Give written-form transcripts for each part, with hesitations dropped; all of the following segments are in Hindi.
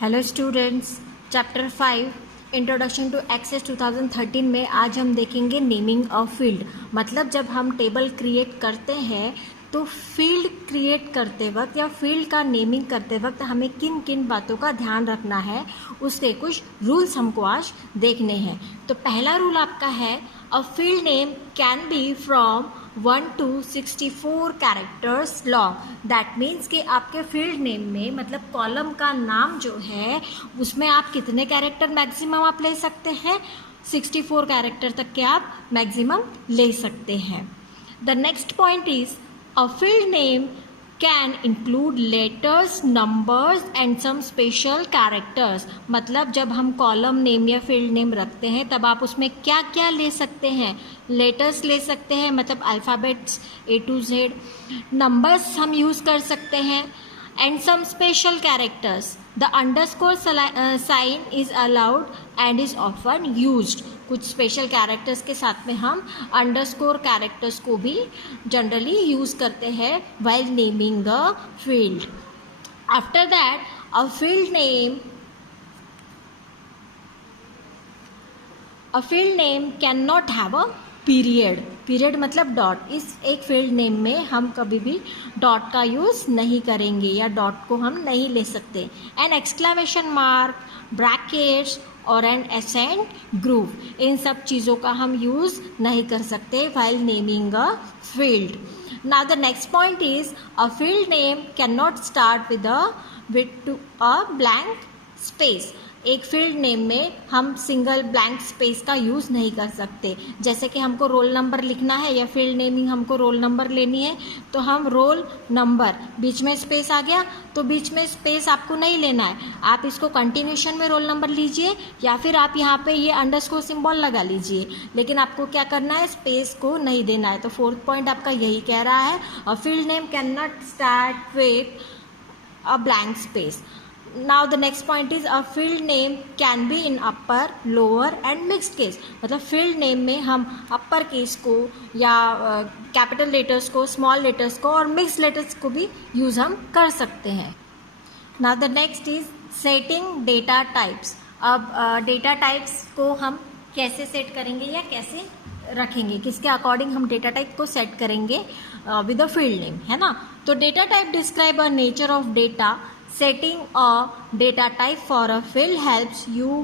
Hello students, chapter 5 introduction to Access 2013 में आज हम देखेंगे नेमिंग ऑफ फील्ड। मतलब जब हम टेबल क्रिएट करते हैं तो फील्ड क्रिएट करते वक्त या फील्ड का नेमिंग करते वक्त हमें किन किन बातों का ध्यान रखना है, उसके कुछ रूल्स हमको आज देखने हैं। तो पहला रूल आपका है, अ field name can be from 1 to 64 characters long. That means कि आपके फील्ड नेम में मतलब कॉलम का नाम जो है उसमें आप कितने कैरेक्टर मैक्सिमम आप ले सकते हैं, 64 कैरेक्टर तक के आप मैक्सिमम ले सकते हैं। The next point is, a field name can include letters, numbers and some special characters. मतलब जब हम कॉलम नेम या फील्ड नेम रखते हैं तब आप उसमें क्या क्या ले सकते हैं, लेटर्स ले सकते हैं मतलब alphabets A to Z, numbers हम यूज़ कर सकते हैं and some special characters. The underscore sign is allowed and is often used. कुछ स्पेशल कैरेक्टर्स के साथ में हम अंडरस्कोर कैरेक्टर्स को भी जनरली यूज़ करते हैं while naming a field. After that, a field name cannot have a period मतलब डॉट। इस एक फील्ड नेम में हम कभी भी डॉट का यूज़ नहीं करेंगे या डॉट को हम नहीं ले सकते। एन एक्सक्लेमेशन मार्क, ब्रैकेट्स और एन एसेंट ग्रूव, इन सब चीज़ों का हम यूज़ नहीं कर सकते while naming a field. Now the next point is, a field name cannot start with a blank space. एक फील्ड नेम में हम सिंगल ब्लैंक स्पेस का यूज़ नहीं कर सकते। जैसे कि हमको रोल नंबर लिखना है या फील्ड नेमिंग हमको रोल नंबर लेनी है तो हम रोल नंबर, बीच में स्पेस आ गया तो बीच में स्पेस आपको नहीं लेना है, आप इसको कंटिन्यूशन में रोल नंबर लीजिए या फिर आप यहाँ पे ये अंडरस्कोर सिंबल लगा लीजिए, लेकिन आपको क्या करना है, स्पेस को नहीं देना है। तो फोर्थ पॉइंट आपका यही कह रहा है, अ field name can not start with a blank space. Now the next point is, a field name can be in upper, lower and mixed case. मतलब field name में हम upper case को या capital letters को, small letters को और mixed letters को भी use हम कर सकते हैं. Now the next is setting data types. अब data types को हम कैसे सेट करेंगे या कैसे रखेंगे, किसके अकॉर्डिंग हम डेटा टाइप को सेट करेंगे विद अ फील्ड नेम, है ना। तो data type describe a nature of data. Setting a data type for a field helps you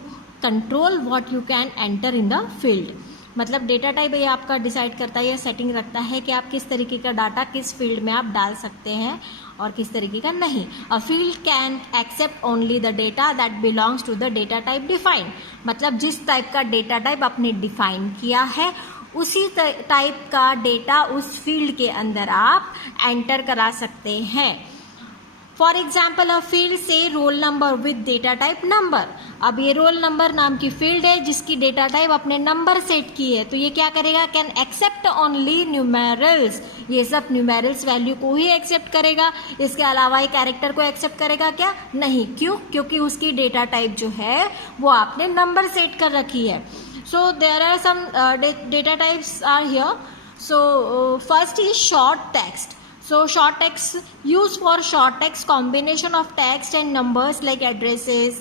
control what you can enter in the field. मतलब डेटा टाइप ये आपका डिसाइड करता है या सेटिंग रखता है कि आप किस तरीके का डाटा किस फील्ड में आप डाल सकते हैं और किस तरीके का नहीं. A field can accept only the data that belongs to the data type defined. मतलब जिस टाइप का डेटा टाइप आपने डिफाइन किया है उसी टाइप का डेटा उस फील्ड के अंदर आप एंटर करा सकते हैं. फॉर एग्जाम्पल, अ फील्ड से roll number with data type number. अब ये रोल नंबर नाम की फील्ड है जिसकी डेटा टाइप अपने नंबर सेट की है, तो ये क्या करेगा, कैन एक्सेप्ट ओनली न्यूमेरल्स. ये सब न्यूमेरल्स वैल्यू को ही एक्सेप्ट करेगा, इसके अलावा ये कैरेक्टर को एक्सेप्ट करेगा क्या, नहीं. क्यों, क्योंकि उसकी डेटा टाइप जो है वो आपने नंबर सेट कर रखी है. So there are some data types are here. So first is short text. So short text used for short text combination of text and numbers like addresses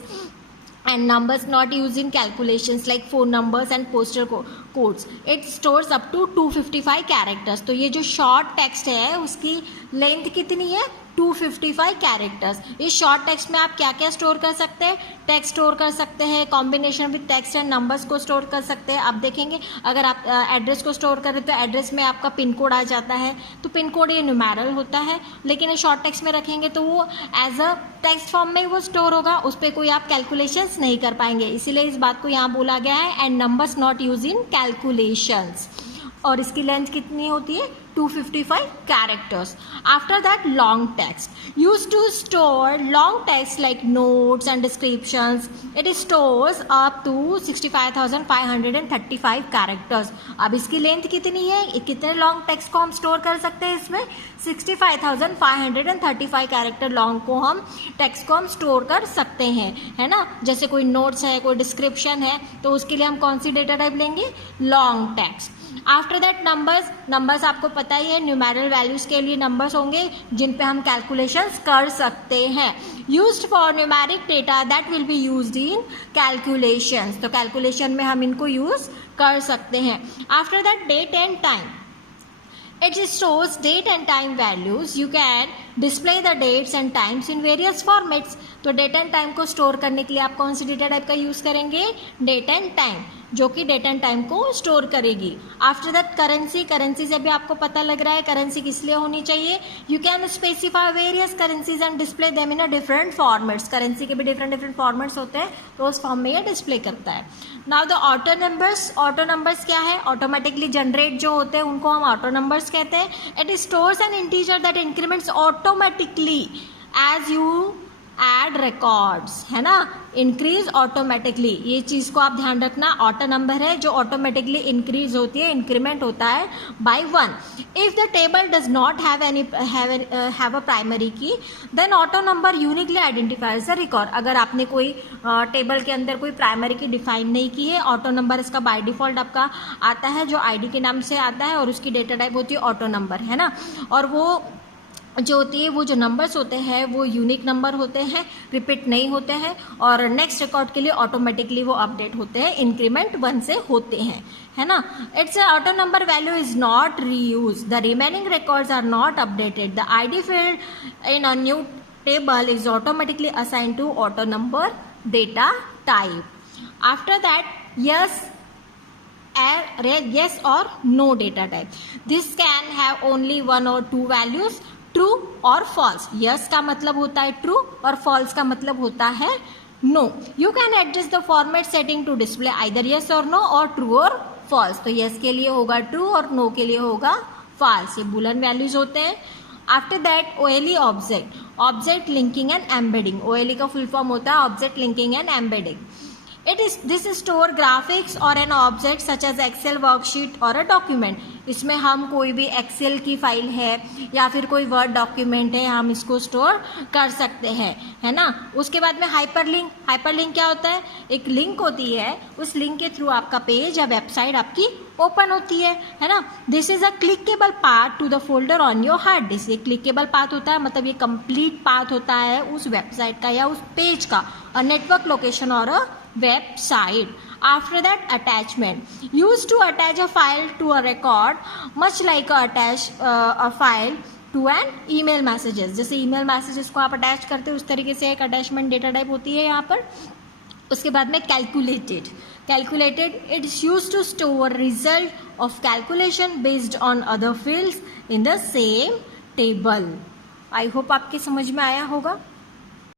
and numbers not used in calculations like phone numbers and postal codes. It stores up to 255 characters. तो ये जो short text है उसकी लेंथ कितनी है, 255 कैरेक्टर्स. इस शॉर्ट टेक्स्ट में आप क्या क्या स्टोर कर सकते हैं, टेक्स्ट स्टोर कर सकते हैं, combination with text and numbers को स्टोर कर सकते हैं. आप देखेंगे अगर आप एड्रेस को स्टोर करें तो एड्रेस में आपका पिन कोड आ जाता है, तो पिन कोड ये न्यूमेरल होता है, लेकिन शॉर्ट टेक्स्ट में रखेंगे तो वो एज अ टेक्स्ट फॉर्म में वो स्टोर होगा, उस पर कोई आप कैलकुलेशंस नहीं कर पाएंगे. इसीलिए इस बात को यहाँ बोला गया है, and numbers not use in calculations. और इसकी लेंथ कितनी होती है, 255 characters. After that, long text used to store long text like notes and descriptions. It stores up to 65,535 characters. अब इसकी लेंथ कितनी है, कितने लॉन्ग टेक्स्ट को हम स्टोर कर सकते हैं इसमें, 65,535 कैरेक्टर लॉन्ग को हम टेक्स्ट को हम स्टोर कर सकते हैं, है ना. जैसे कोई नोट्स है, कोई डिस्क्रिप्शन है, तो उसके लिए हम कौन सी डेटा टाइप लेंगे, long text. After that numbers आपको पता ही है, न्यूमेरल वैल्यूज के लिए नंबर्स होंगे जिन पे हम कैलकुलेशंस कर सकते हैं. Used for numeric data that will be used in calculations, तो कैलकुलेशन में हम इनको यूज कर सकते हैं. After that date and time, it stores date and time values. You can display the dates and times in various formats. तो डेट एंड टाइम को स्टोर करने के लिए आप कौन सी डेटा टाइप का यूज करेंगे, डेट एंड टाइम, जो कि डेट एंड टाइम को स्टोर करेगी. आफ्टर दैट करेंसी से भी आपको पता लग रहा है करेंसी किस लिए होनी चाहिए. You can specify various currencies and display them in a different formats. Currency के भी डिफरेंट फॉर्मेट्स होते हैं, तो उस फॉर्म में ये डिस्प्ले करता है. नाउ द ऑटो नंबर्स क्या है, ऑटोमेटिकली जनरेट जो होते हैं उनको हम ऑटो नंबर्स कहते हैं. It stores an integer that increments automatically as you add records, है ना, इंक्रीज ऑटोमेटिकली. ये चीज को आप ध्यान रखना, ऑटो नंबर है जो ऑटोमेटिकली इंक्रीज होती है, इंक्रीमेंट होता है by 1. If the table does not have a primary key then auto number uniquely identifies the record. अगर आपने कोई टेबल के अंदर कोई प्राइमरी की डिफाइन नहीं की है, ऑटो नंबर इसका बाय डिफॉल्ट आपका आता है जो आईडी के नाम से आता है, और उसकी डेटा टाइप होती है ऑटो नंबर, है ना. और वो जो होती है, वो जो नंबर्स होते हैं वो यूनिक नंबर होते हैं, रिपीट नहीं होते हैं, और नेक्स्ट रिकॉर्ड के लिए ऑटोमेटिकली वो अपडेट होते हैं, इंक्रीमेंट 1 से होते हैं, है ना. Its auto number value is not reuse, the remaining records are not updated, the ID field in a new table is automatically assigned to auto number data type. After that yes or no data type. This can have only 1 or 2 values, true or false. Yes का मतलब होता है ट्रू और फॉल्स का मतलब होता है no. You can adjust the format setting to display either yes or no or true or false. तो यस के लिए होगा ट्रू और नो के लिए होगा फॉल्स. ये बूलियन वैल्यूज होते हैं. After that OLE object linking and embedding. OLE का फुल फॉर्म होता है object linking and embedding. This store graphics or an object such as Excel worksheet or a document. इसमें हम कोई भी एक्सेल की फाइल है या फिर कोई वर्ड डॉक्यूमेंट है, हम इसको स्टोर कर सकते हैं, है ना. उसके बाद में हाइपरलिंक क्या होता है, एक लिंक होती है, उस लिंक के थ्रू आपका पेज या वेबसाइट आपकी ओपन होती है ना. This is a clickable path to the folder on your hard disk. ये क्लिकेबल पाथ होता है, मतलब ये कंप्लीट पाथ होता है उस वेबसाइट का या उस पेज का, अ नेटवर्क लोकेशन और अ website. After that, attachment used to attach a file to a record, much like attach a file to an email messages. जैसे email messages को आप अटैच करते हो उस तरीके से एक अटैचमेंट डेटा टाइप होती है यहाँ पर. उसके बाद में calculated its use to store result of calculation based on other fields in the same table. I hope आपके समझ में आया होगा.